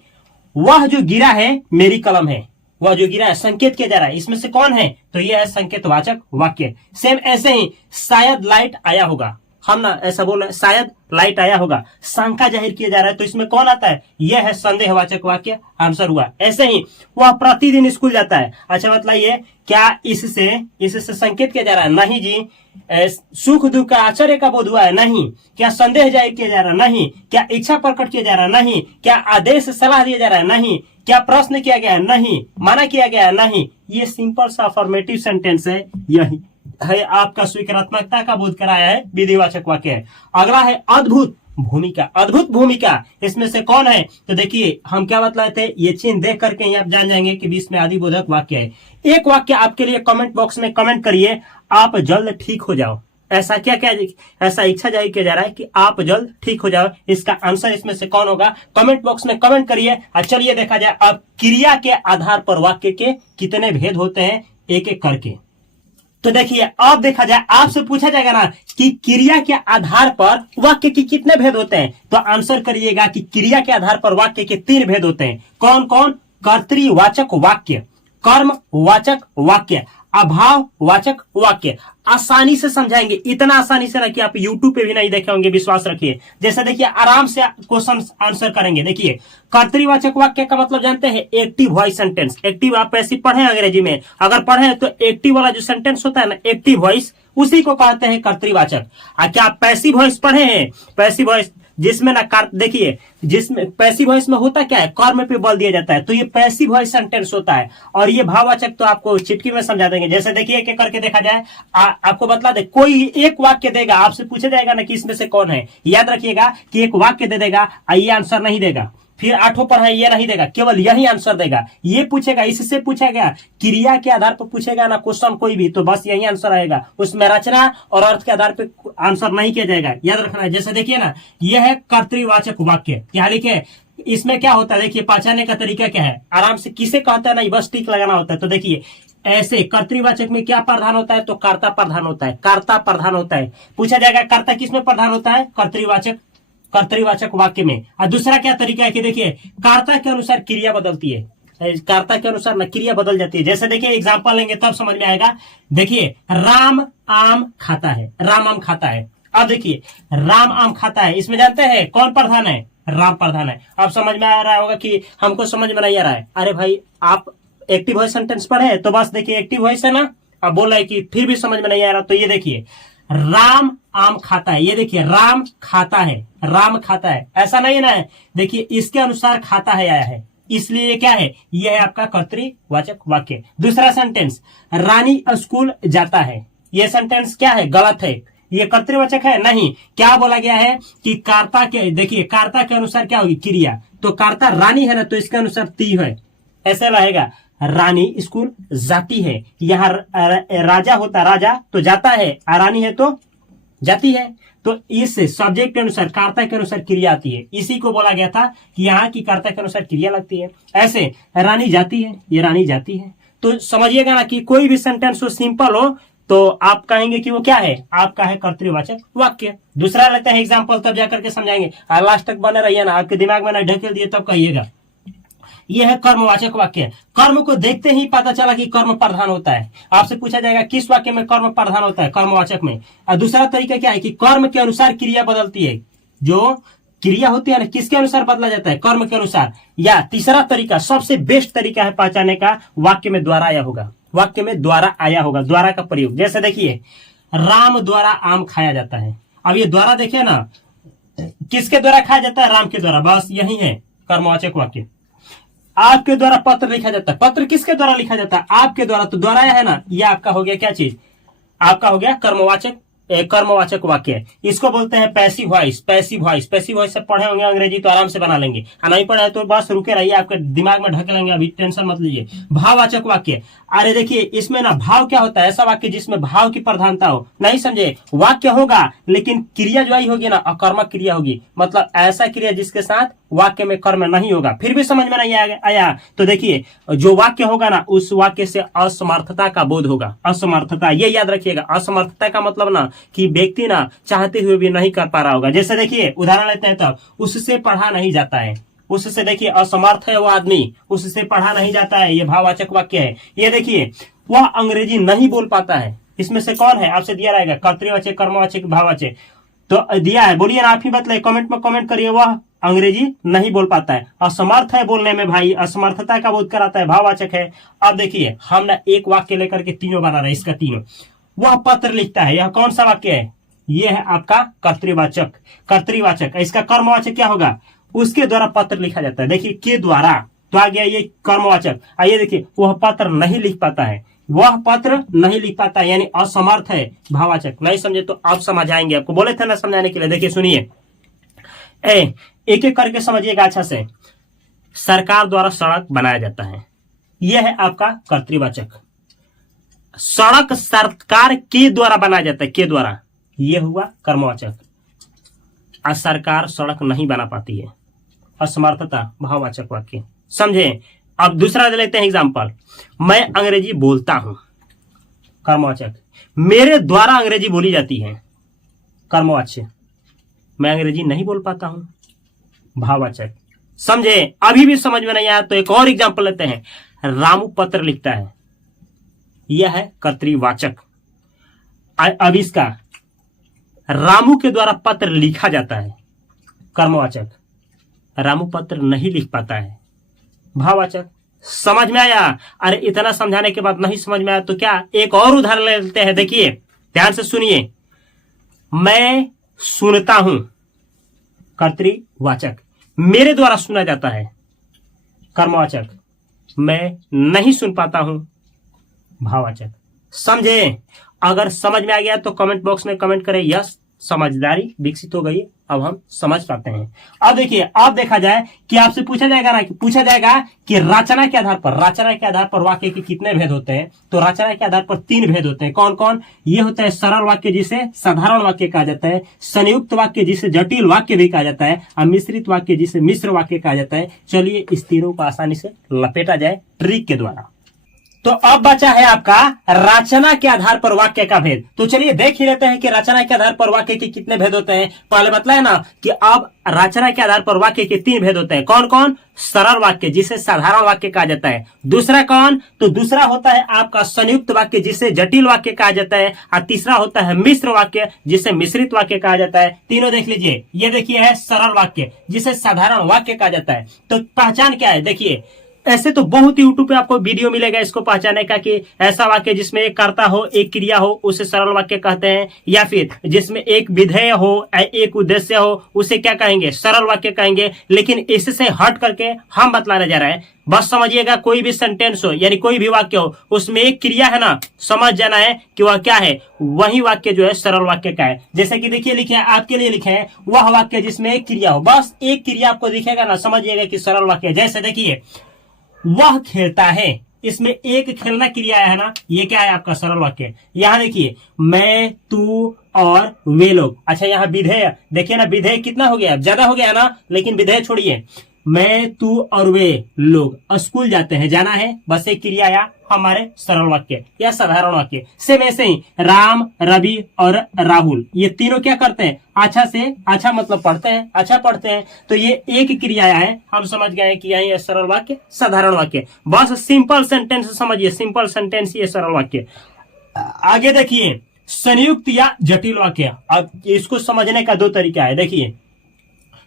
वह जो गिरा है मेरी कलम है, वह जो गिरा है संकेत किया जा रहा है, इसमें से कौन है, तो यह है संकेतवाचक वाक्य। सेम ऐसे ही शायद लाइट आया होगा, हम ना ऐसा बोल रहे हैं शायद लाइट आया होगा, शंका जाहिर किया जा रहा है, तो इसमें कौन आता है, यह है संदेहवाचक वाक्य, आंसर हुआ। ऐसे ही वह प्रतिदिन स्कूल जाता है, अच्छा बताइए क्या इससे संकेत किया जा रहा है, नहीं जी। सुख दुख का आश्चर्य का बोध हुआ है, नहीं। क्या संदेह जाहिर किया जा रहा है, नहीं। क्या इच्छा प्रकट किया जा रहा है, नहीं। क्या आदेश सलाह दिया जा रहा है, नहीं। क्या प्रश्न किया गया है, नहीं। माना किया गया है, नहीं। ये सिंपल सा अफर्मेटिव सेंटेंस है, यही है आपका स्वीकारात्मकता का बोध कराया है, विधिवाचक वाक्य है। अगला है अद्भुत भूमिका, अद्भुत भूमिका, इसमें से कौन है, तो देखिए हम क्या बतलाए थे, ये चिन्ह देख करके ही आप जान जाएंगे कि बीच में आदिबोधक वाक्य है। एक वाक्य आपके लिए कमेंट बॉक्स में कमेंट करिए, आप जल्द ठीक हो जाओ। ऐसा क्या क्या ऐसा इच्छा जाहिर किया जा रहा है कि आप जल्द ठीक हो जाओ, इसका आंसर इसमें से कौन होगा, कमेंट बॉक्स में कमेंट करिए। और चलिए देखा जाए अब क्रिया के आधार पर वाक्य के कितने भेद होते हैं एक एक करके। तो देखिए अब देखा जाए, आपसे पूछा जाएगा ना कि क्रिया के आधार पर वाक्य के कितने भेद होते हैं, तो आंसर करिएगा कि क्रिया के आधार पर वाक्य के 3 भेद होते हैं। कौन कौन, कर्तृवाचक वाक्य, कर्मवाचक वाक्य, अभाववाचक वाक्य। आसानी से समझाएंगे, इतना आसानी से ना कि आप YouTube पे भी नहीं देखे होंगे, विश्वास रखिए। जैसे देखिए आराम से क्वेश्चन आंसर करेंगे। देखिए कर्तृवाचक वाक्य का मतलब जानते हैं, एक्टिव वॉइस सेंटेंस। एक्टिव आप ऐसे पढ़े अंग्रेजी में, अगर पढ़े तो एक्टिव वाला जो सेंटेंस होता है ना, एक्टिव वॉइस, उसी को कहते हैं कर्तृवाचक। क्या आप पैसिव वॉइस पढ़े हैं, पैसिव वॉइस जिसमें ना देखिए, जिसमें पैसिव वॉइस में होता क्या है, कर्म पे बल दिया जाता है, तो ये पैसिव वॉइस सेंटेंस होता है। और ये भाववाचक तो आपको चिटकी में समझा देंगे। जैसे देखिए एक एक करके देखा जाए, आपको बतला दे, कोई एक वाक्य देगा, आपसे पूछा जाएगा ना कि इसमें से कौन है, याद रखिएगा कि एक वाक्य दे देगा, ये आंसर नहीं देगा, फिर 8 पढ़ाई ये नहीं देगा, केवल यही आंसर देगा। ये पूछेगा, इससे पूछेगा, क्रिया के आधार पर पूछेगा ना क्वेश्चन कोई भी, तो बस यही आंसर आएगा, उसमें रचना और अर्थ के आधार पर आंसर नहीं किया जाएगा, याद रखना है। जैसे देखिए ना, यह है कर्तृवाचक वाक्य, क्या लिखे, इसमें क्या होता है, देखिए पहचानने का तरीका क्या है, आराम से किसे कहता है नहीं, बस टिक लगाना होता है। तो देखिए ऐसे कर्तृवाचक में क्या प्रधान होता है, तो कर्ता प्रधान होता है, कर्ता प्रधान होता है। पूछा जाएगा कर्ता किसमें प्रधान होता है, कर्तृवाचक वाक्य में। और दूसरा क्या तरीका है कि देखिए कर्ता के अनुसार क्रिया बदलती है, कर्ता के अनुसार न क्रिया बदल जाती है। जैसे देखिए एग्जांपल लेंगे तब समझ में आएगा। देखिए राम आम खाता है, राम आम खाता है। अब देखिए राम आम खाता है, इसमें जानते हैं कौन प्रधान है, राम प्रधान है। अब समझ में आ रहा होगा कि हमको समझ में नहीं आ रहा है, अरे भाई आप एक्टिव वॉइस सेंटेंस पढ़े, तो बस देखिए एक्टिव वॉइस है ना, अब बोल रहा है कि फिर भी समझ में नहीं आ रहा, तो ये देखिए राम आम खाता है, ये देखिए राम खाता है, राम खाता है, ऐसा नहीं है ना, देखिए इसके अनुसार खाता है आया है, इसलिए ये क्या है, ये है आपका कर्तृवाचक वाक्य। दूसरा सेंटेंस, रानी स्कूल जाता है, ये सेंटेंस क्या है, गलत है, ये कर्तृवाचक है नहीं। क्या बोला गया है कि कर्ता के, देखिए कर्ता के अनुसार क्या होगी, क्रिया, तो कर्ता रानी है ना, तो इसके अनुसार ती है, ऐसे रहेगा, रानी स्कूल जाती है। यहाँ राजा होता, राजा तो जाता है, रानी है तो जाती है, तो इस सब्जेक्ट के अनुसार कर्ता के अनुसार क्रिया आती है। इसी को बोला गया था कि यहाँ की कर्ता के अनुसार क्रिया लगती है। ऐसे रानी जाती है, ये रानी जाती है, तो समझिएगा ना कि कोई भी सेंटेंस हो सिंपल हो तो आप कहेंगे कि वो क्या है, आपका है कर्तृवाचक वाक्य। दूसरा लेते हैं एग्जाम्पल, तब जाकर के समझाएंगे, लास्ट तक बने रहिए ना, आपके दिमाग में ना ढकेल दिए तब कहिएगा। यह है कर्मवाचक वाक्य। कर्म को देखते ही पता चला कि कर्म प्रधान होता है। आपसे पूछा जाएगा किस वाक्य में कर्म प्रधान होता है, कर्मवाचक में। और दूसरा तरीका क्या है कि कर्म के अनुसार क्रिया बदलती है, जो क्रिया होती है ना किसके अनुसार बदला जाता है, कर्म के अनुसार। या तीसरा तरीका, सबसे बेस्ट तरीका है पहचानने का, वाक्य में द्वारा आया होगा, वाक्य में द्वारा आया होगा, द्वारा का प्रयोग। जैसे देखिए राम द्वारा आम खाया जाता है, अब ये द्वारा देखिए ना, किसके द्वारा खाया जाता है, राम के द्वारा, बस यही है कर्मवाचक वाक्य। आपके द्वारा पत्र लिखा जाता है, पत्र किसके द्वारा लिखा जाता है, आपके द्वारा, तो द्वारा है ना, यह आपका हो गया क्या चीज, आपका हो गया कर्मवाचक वाक्य। इसको बोलते हैं passive voice. Passive voice, passive voice से पढ़े होंगे अंग्रेजी तो आराम से बना लेंगे, नहीं पढ़े तो बस रुके रहिए, आपके दिमाग में ढकेलेंगे, अभी टेंशन मत लीजिए। भाववाचक वाक्य, अरे देखिए इसमें ना भाव क्या होता है, ऐसा वाक्य जिसमें भाव की प्रधानता हो। नहीं समझे, वाक्य होगा लेकिन क्रिया जो आई होगी ना अकर्मक क्रिया होगी, मतलब ऐसा क्रिया जिसके साथ वाक्य में कर्म नहीं होगा। फिर भी समझ में नहीं आया तो देखिए जो वाक्य होगा ना उस वाक्य से असमर्थता का बोध होगा। असमर्थता, ये याद रखिएगा, असमर्थता का मतलब ना कि व्यक्ति ना चाहते हुए भी नहीं कर पा रहा होगा। जैसे देखिए उदाहरण लेते हैं, तो उससे पढ़ा नहीं जाता है, उससे देखिए असमर्थ है वो आदमी, उससे पढ़ा नहीं जाता है, ये भाववाचक वाक्य है। ये देखिए वह अंग्रेजी नहीं बोल पाता है, इसमें से कौन है? आपसे दिया रहेगा कर्तृवाचक, कर्मवाचक, भाववाचक, तो दिया है, बोलिए ना, आप ही बताइए, कमेंट में कमेंट करिए। वह अंग्रेजी नहीं बोल पाता है, असमर्थ है बोलने में, भाई असमर्थता का बोध कराता है, भाववाचक है। अब देखिए हम ना एक वाक्य लेकर के तीनों बना रहे हैं, इसका तीनों। वह पत्र लिखता है, यह कौन सा वाक्य है? यह है आपका कर्तृवाचक, कर्तृवाचक। इसका कर्मवाचक क्या होगा? उसके द्वारा पत्र लिखा जाता है। देखिए के द्वारा, तो आ गया ये कर्मवाचक। आइए देखिए, वह पत्र नहीं लिख पाता है, वह पत्र नहीं लिख पाता है यानी असमर्थ है, भाववाचक। नहीं समझे तो आप समझ आएंगे, आपको बोले थे ना समझाने के लिए। देखिए सुनिए, एक एक करके समझिएगा अच्छा से। सरकार द्वारा सड़क बनाया जाता है, यह है आपका कर्तृवाचक। सड़क सरकार के द्वारा बनाया जाता है, के द्वारा, यह हुआ कर्मवाचक। आज सरकार सड़क नहीं बना पाती है, असमर्थता, भाववाचक वाक्य। समझे? अब दूसरा लेते हैं एग्जांपल, मैं अंग्रेजी बोलता हूं, कर्मवाचक। मेरे द्वारा अंग्रेजी बोली जाती है, कर्मवाच्य। मैं अंग्रेजी नहीं बोल पाता हूं, भाववाचक। समझे? अभी भी समझ में नहीं आया तो एक और एग्जांपल लेते हैं, रामू पत्र लिखता है, यह है कर्तृवाचक। अब इसका रामू के द्वारा पत्र लिखा जाता है, कर्मवाचक। रामू पत्र नहीं लिख पाता है, भाववाचक। समझ में आया? अरे इतना समझाने के बाद नहीं समझ में आया तो क्या, एक और उदाहरण लेते हैं। देखिए ध्यान से सुनिए, मैं सुनता हूं, कर्तृवाचक। मेरे द्वारा सुना जाता है, कर्मवाचक। मैं नहीं सुन पाता हूं, भाववाचक। समझे? अगर समझ में आ गया तो कमेंट बॉक्स में कमेंट करें यस, समझदारी विकसित हो गई, अब हम समझ पाते हैं। अब देखिए, अब देखा जाए कि आपसे पूछा जाएगा ना, पूछा जाएगा कि रचना के आधार पर, रचना के आधार पर वाक्य के कितने भेद होते हैं? तो रचना के आधार पर 3 भेद होते हैं। कौन कौन? ये होता है सरल वाक्य जिसे साधारण वाक्य कहा जाता है, संयुक्त वाक्य जिसे जटिल वाक्य भी कहा जाता है, और मिश्रित वाक्य जिसे मिश्र वाक्य कहा जाता है। चलिए इस तीनों को आसानी से लपेटा जाए ट्रिक के द्वारा। तो अब बचा है आपका रचना के आधार पर वाक्य का भेद। तो चलिए देख ही लेते हैं कि रचना के आधार पर वाक्य के कितने भेद होते हैं। पहले बतलाया ना कि अब रचना के आधार पर वाक्य के 3 भेद होते हैं। कौन कौन? सरल वाक्य जिसे साधारण वाक्य कहा जाता है। दूसरा कौन? तो दूसरा होता है आपका संयुक्त वाक्य जिसे जटिल वाक्य कहा जाता है, और तीसरा होता है मिश्र वाक्य जिसे मिश्रित वाक्य कहा जाता है। तीनों देख लीजिए, ये देखिए है सरल वाक्य जिसे साधारण वाक्य कहा जाता है। तो पहचान क्या है? देखिए ऐसे तो बहुत यूट्यूब पे आपको वीडियो मिलेगा इसको पहचानने का कि ऐसा वाक्य जिसमें एक कर्ता हो, एक क्रिया हो, उसे सरल वाक्य कहते हैं, या फिर जिसमें एक विधेय हो, एक उद्देश्य हो, उसे क्या कहेंगे? सरल वाक्य कहेंगे। लेकिन इससे हट करके हम बतलाने जा रहे हैं, बस समझिएगा, कोई भी सेंटेंस हो यानी कोई भी वाक्य हो, उसमें एक क्रिया है ना, समझ जाना है कि वह क्या है, वही वाक्य जो है सरल वाक्य का है। जैसे कि देखिए लिखे हैं, आपके लिए लिखे हैं, वह वाक्य जिसमें एक क्रिया हो, बस एक क्रिया आपको दिखेगा ना, समझिएगा कि सरल वाक्य। जैसे देखिए वह खेलता है, इसमें एक खेलना क्रिया है ना, ये क्या है आपका सरल वाक्य। यहां देखिए मैं, तू और वे लोग। अच्छा यहाँ विधेय देखिए ना, विधेय कितना हो गया? ज्यादा हो गया ना, लेकिन विधेय छोड़िए, मैं, तू और वे लोग स्कूल जाते हैं, जाना है, बस एक क्रिया या हमारे सरल वाक्य या साधारण वाक्य। सेम ऐसे ही राम, रवि और राहुल, ये तीनों क्या करते हैं? अच्छा से, अच्छा मतलब पढ़ते हैं, अच्छा पढ़ते हैं। तो ये एक क्रिया है, हम समझ गए कि यही है सरल वाक्य, साधारण वाक्य। बस सिंपल सेंटेंस समझिए, सिंपल सेंटेंस ये सरल वाक्य। आगे देखिए संयुक्त या जटिल वाक्य। अब इसको समझने का 2 तरीका है। देखिए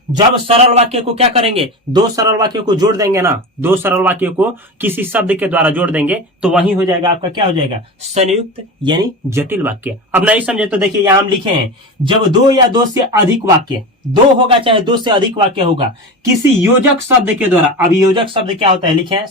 जब सरल वाक्य को क्या करेंगे? 2 सरल वाक्य को जोड़ देंगे ना, 2 सरल वाक्य को किसी शब्द के द्वारा जोड़ देंगे तो वही हो जाएगा आपका, क्या हो जाएगा? संयुक्त यानी जटिल वाक्य। अब नहीं समझे तो देखिए यहां हम लिखे हैं, जब 2 या 2 से अधिक वाक्य, 2 होगा चाहे 2 से अधिक वाक्य होगा, किसी योजक शब्द के द्वारा। अब योजक शब्द क्या होता है लिखे हैं,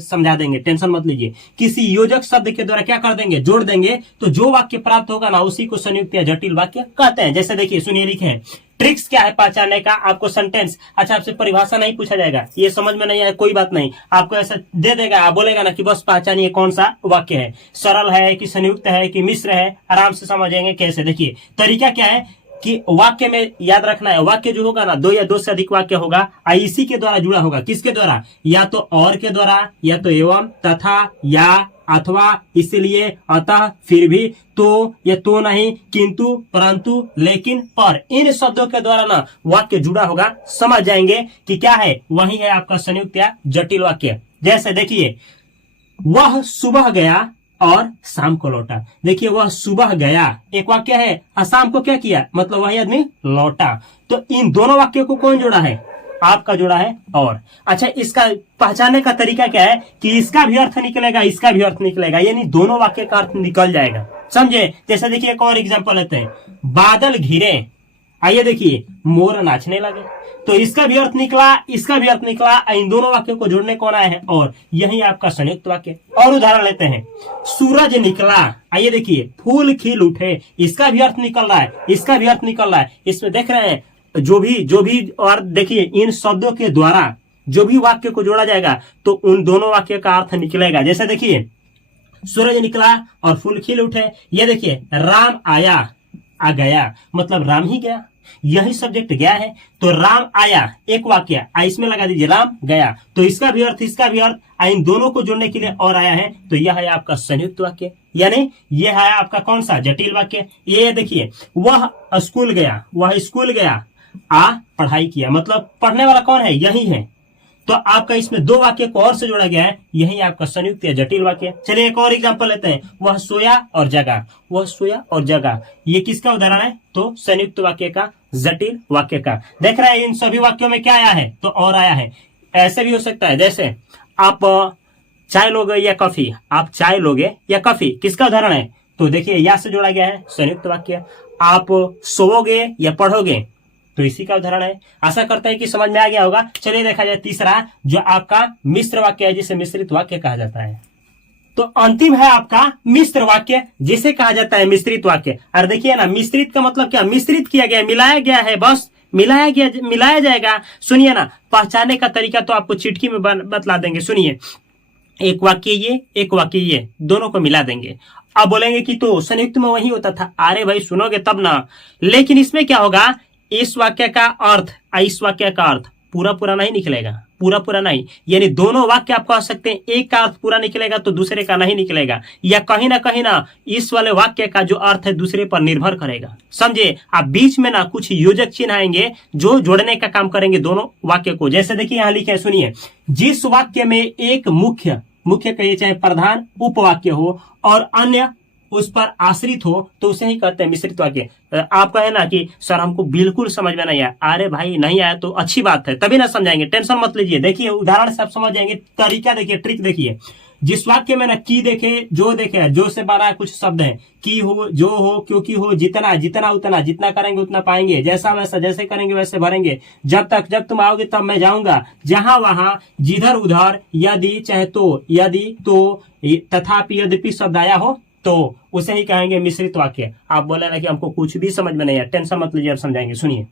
समझा देंगे, टेंशन मत लीजिए। किसी योजक शब्द के द्वारा क्या कर देंगे? जोड़ देंगे, तो जो वाक्य प्राप्त होगा ना उसी को संयुक्त या जटिल वाक्य कहते हैं। जैसे देखिए सुनिए लिखे हैं, ट्रिक्स क्या है पहचानने का? आपको सेंटेंस, अच्छा आपसे परिभाषा नहीं पूछा जाएगा, ये समझ में नहीं आया कोई बात नहीं, आपको ऐसा दे देगा, आप बोलेगा ना कि बस पहचानिए कौन सा वाक्य है, सरल है कि संयुक्त है कि मिश्र है, आराम से समझेंगे कैसे। देखिए तरीका क्या है, कि वाक्य में याद रखना है, वाक्य जो होगा ना, दो या दो से अधिक वाक्य होगा, इसी के द्वारा जुड़ा होगा। किसके द्वारा? या तो और के द्वारा, या तो एवं, तथा, या, अथवा, इसलिए, अतः, फिर भी, तो, या तो नहीं, किंतु, परंतु, लेकिन, पर, इन शब्दों के द्वारा ना वाक्य जुड़ा होगा। समझ जाएंगे कि क्या है, वही है आपका संयुक्त या जटिल वाक्य। जैसे देखिए, वह सुबह गया और शाम को लौटा। देखिए, वह सुबह गया एक वाक्य है, और शाम को क्या किया, मतलब वही आदमी लौटा। तो इन दोनों वाक्यों को कौन जोड़ा है? आपका जोड़ा है। और अच्छा, इसका पहचानने का तरीका क्या है कि इसका भी अर्थ निकलेगा, इसका भी अर्थ निकलेगा, यानी दोनों वाक्य का अर्थ निकल जाएगा। समझे? जैसे देखिए, एक और एग्जांपल लेते हैं, बादल घिरे, आइए देखिए, मोर नाचने लगे। तो इसका भी अर्थ निकला, इसका भी अर्थ निकला, इन दोनों वाक्यों को जोड़ने कौन आया है? और यही आपका संयुक्त वाक्य। और उदाहरण लेते हैं, सूरज निकला, आइए देखिए, फूल खिल उठे, इसका भी अर्थ निकल रहा है, इसका भी अर्थ निकल रहा है। इसमें देख रहे हैं जो भी और देखिए, इन शब्दों के द्वारा जो भी वाक्य को जोड़ा जाएगा तो उन दोनों वाक्य का अर्थ निकलेगा। जैसे देखिए, सूरज निकला और फूल खिल उठे, ये देखिए, राम आया, आ गया, मतलब राम ही गया, यही सब्जेक्ट गया है। तो राम आया एक वाक्य, इसमें लगा दीजिए राम गया, तो इसका भी अर्थ, इसका भी अर्थ, इन दोनों को जोड़ने के लिए और आया है, तो यह है आपका संयुक्त वाक्य, यानी यह है आपका कौन सा? जटिल वाक्य। ये देखिए, वह स्कूल गया, वह स्कूल गया, पढ़ाई किया, मतलब पढ़ने वाला कौन है? यही है। तो आपका इसमें दो वाक्य को और से जोड़ा गया है, यही आपका संयुक्त या जटिल वाक्य। चलिए एक और एग्जांपल लेते हैं, वह सोया और जगा, वह सोया और जगा, ये किसका उदाहरण है? तो संयुक्त वाक्य का, जटिल वाक्य का। देख रहे हैं इन सभी वाक्यों में क्या आया है? तो और आया है। ऐसे भी हो सकता है, जैसे आप चाय लोगे या कॉफी, आप चाय लोगे या कॉफी, किसका उदाहरण है? तो देखिए, या से जोड़ा गया है, संयुक्त वाक्य। आप सोओगे या पढ़ोगे, तो इसी का उदाहरण है। आशा करते हैं कि समझ में आ गया होगा। चलिए देखा जाए तीसरा, जो आपका मिश्र वाक्य है, जिसे मिश्रित वाक्य कहा जाता है। तो अंतिम है आपका मिश्र वाक्य, जिसे कहा जाता है मिश्रित वाक्य। और देखिए ना, मिश्रित का मतलब क्या? मिश्रित किया गया, मिलाया गया है, बस मिलाया जाएगा। सुनिए ना, पहचानने का तरीका तो आपको चिटकी में बतला देंगे। सुनिए, एक वाक्य ये, एक वाक्य ये, दोनों को मिला देंगे। अब बोलेंगे कि तो संयुक्त में वही होता था। अरे भाई सुनोगे तब ना। लेकिन इसमें क्या होगा, इस वाक्य का अर्थ इस वाक्य का अर्थ पूरा नहीं निकलेगा, पूरा नहीं, यानी दोनों वाक्य आप कह सकते हैं, एक का अर्थ पूरा निकलेगा तो दूसरे का नहीं निकलेगा, या कहीं ना इस वाले वाक्य का जो अर्थ है दूसरे पर निर्भर करेगा। समझे? आप बीच में ना कुछ योजक चिन्ह आएंगे जो जोड़ने का काम करेंगे दोनों वाक्य को। जैसे देखिए यहाँ लिखे, सुनिए, जिस वाक्य में एक मुख्य कहिए चाहे प्रधान उपवाक्य हो और अन्य उस पर आश्रित हो, तो उसे ही कहते हैं मिश्रित वाक्य। आप कहे ना कि सर हमको बिल्कुल समझ में नहीं आया, अरे भाई नहीं आया तो अच्छी बात है, तभी ना समझाएंगे, टेंशन मत लीजिए। देखिए उदाहरण से आप समझ जाएंगे, तरीका देखिए, ट्रिक देखिए। जिस वाक्य में ना की देखे, जो से बना कुछ शब्द है, की हो, जो हो, क्योंकि हो, जितना उतना, जितना करेंगे उतना पाएंगे, जैसा वैसा, जैसे करेंगे वैसे भरेंगे, जब तुम आओगे तब मैं जाऊंगा, जहां वहां, जिधर उधर, यदि चाहे तो, यदि तो, तथापि, यद्यपि शब्द आया हो तो उसे ही कहेंगे मिश्रित वाक्य। आप बोले ना कि हमको कुछ भी समझ में नहीं है, टेंशन मत लीजिए, आप समझाएंगे। सुनिए,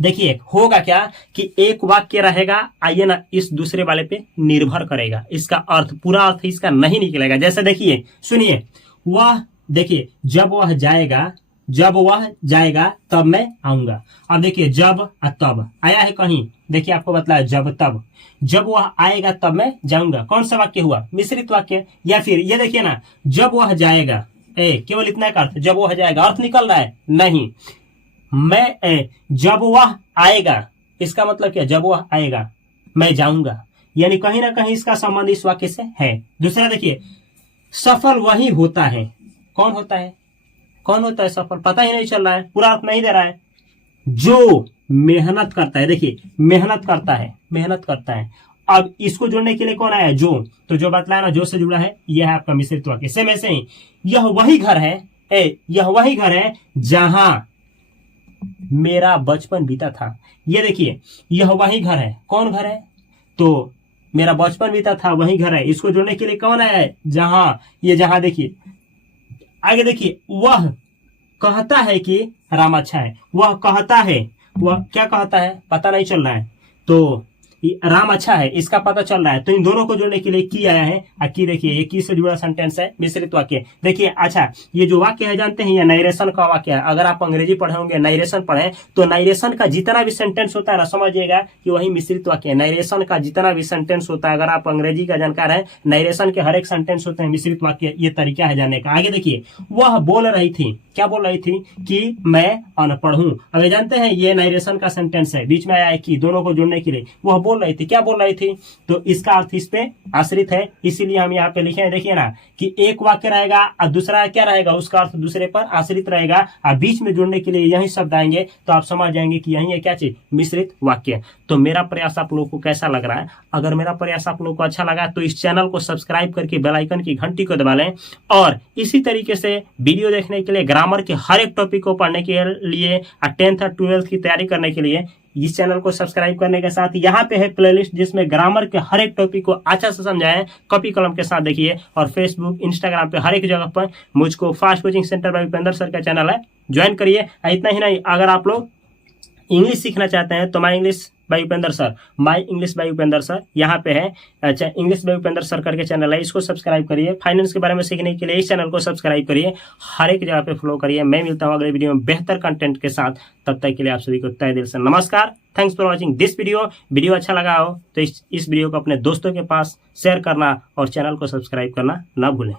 देखिए होगा क्या कि एक वाक्य रहेगा, आइए ना, इस दूसरे वाले पे निर्भर करेगा, इसका अर्थ, पूरा अर्थ इसका नहीं निकलेगा। जैसे देखिए, सुनिए, वह, देखिए, जब वह जाएगा तब मैं आऊंगा। अब देखिए, जब तब आया है कहीं, देखिए आपको बतलाया जब तब, जब वह आएगा तब मैं जाऊंगा, कौन सा वाक्य हुआ? मिश्रित वाक्य। या फिर ये देखिए ना, जब वह जाएगा, केवल इतना का अर्थ, जब वह जाएगा, अर्थ निकल रहा है? नहीं। जब वह आएगा, इसका मतलब क्या? जब वह आएगा मैं जाऊंगा, यानी कहीं ना कहीं इसका संबंध इस वाक्य से है। दूसरा देखिए, सफल वही होता है, कौन होता है सफल? पता ही नहीं चल रहा है, पूरा अर्थ नहीं दे रहा है। जो मेहनत करता है, देखिए मेहनत करता है। अब इसको जोड़ने के लिए कौन आया? जो, तो जो बतलाया ना, जो से जुड़ा है, यह है आपका मिश्रित वाक्य। सेम ऐसे ही, यह वही घर है जहां मेरा बचपन बीता था। ये देखिए, यह वही घर है, कौन घर है? तो मेरा बचपन बीता था, वही घर है। इसको जोड़ने के लिए कौन आया है? जहां, ये जहां। देखिए आगे, देखिए, वह कहता है कि राम अच्छा है, वह कहता है, वह क्या कहता है? पता नहीं चल रहा है। तो राम अच्छा है इसका पता चल रहा है, तो इन दोनों को जोड़ने के लिए की आया है। की देखिए ये की से जुड़ा सेंटेंस है, मिश्रित वाक्य। देखिए अच्छा, ये जो वाक्य है जानते हैं, ये नरेशन का वाक्य है। अगर आप अंग्रेजी पढ़े होंगे, नरेशन पढ़े, तो नरेशन का जितना भी सेंटेंस होता है ना, समझिएगा कि वही मिश्रित वाक्य है। नरेशन का जितना भी सेंटेंस होता है, अगर आप अंग्रेजी का जानकार है, नरेशन के हर एक सेंटेंस होते हैं मिश्रित वाक्य। ये तरीका है जानने का। आगे देखिए, वह बोल रही थी, क्या बोल रही थी? कि मैं अनपढ़ हूं। अब ये जानते हैं ये नरेशन का सेंटेंस है, बीच में आया है कि, दोनों को जोड़ने के लिए। वह बोल रही थी, क्या बोल रही थी? तो इसका अर्थ इस पे आश्रित है, इसीलिए हम यहाँ पे लिखे हैं। देखिए ना कि एक वाक्य रहेगा और दूसरा क्या रहेगा, उसका अर्थ दूसरे पर आश्रित रहेगा, और बीच में जोड़ने के लिए यही शब्द आएंगे, तो आप समझ जाएंगे कि यही है क्या चीज, मिश्रित वाक्य। तो मेरा प्रयास आप लोगों को कैसा लग रहा है? अगर मेरा प्रयास आप लोगों को अच्छा लगा तो इस चैनल को सब्सक्राइब करके बेल आइकन की घंटी को दबा लें, और इसी तरीके से वीडियो देखने के लिए, ग्रामर के हर एक टॉपिक को पढ़ने के लिए, 10th और 12th की तैयारी करने के लिए इस चैनल को सब्सक्राइब करने के साथ यहाँ पे है प्लेलिस्ट, जिसमें ग्रामर के हर एक टॉपिक को अच्छा से समझाएं, कॉपी कलम के साथ देखिए। और फेसबुक, इंस्टाग्राम पे हर एक जगह पर मुझको fast coaching centre by Upendra sir का चैनल है, ज्वाइन करिए। इतना ही नहीं, अगर आप लोग इंग्लिश सीखना चाहते हैं तो my English by Upendra sir, my English by Upendra sir यहाँ पे है। अच्छा, इंग्लिश बाय उपेंद्र सर करके चैनल है, इसको सब्सक्राइब करिए। फाइनेंस के बारे में सीखने के लिए इस चैनल को सब्सक्राइब करिए, हर एक जगह पे फॉलो करिए। मैं मिलता हूँ अगले वीडियो में बेहतर कंटेंट के साथ। तब तक के लिए आप सभी को तहे दिल से नमस्कार। Thanks for watching this video. Video अच्छा लगा हो तो इस वीडियो को अपने दोस्तों के पास शेयर करना और चैनल को सब्सक्राइब करना ना भूलें।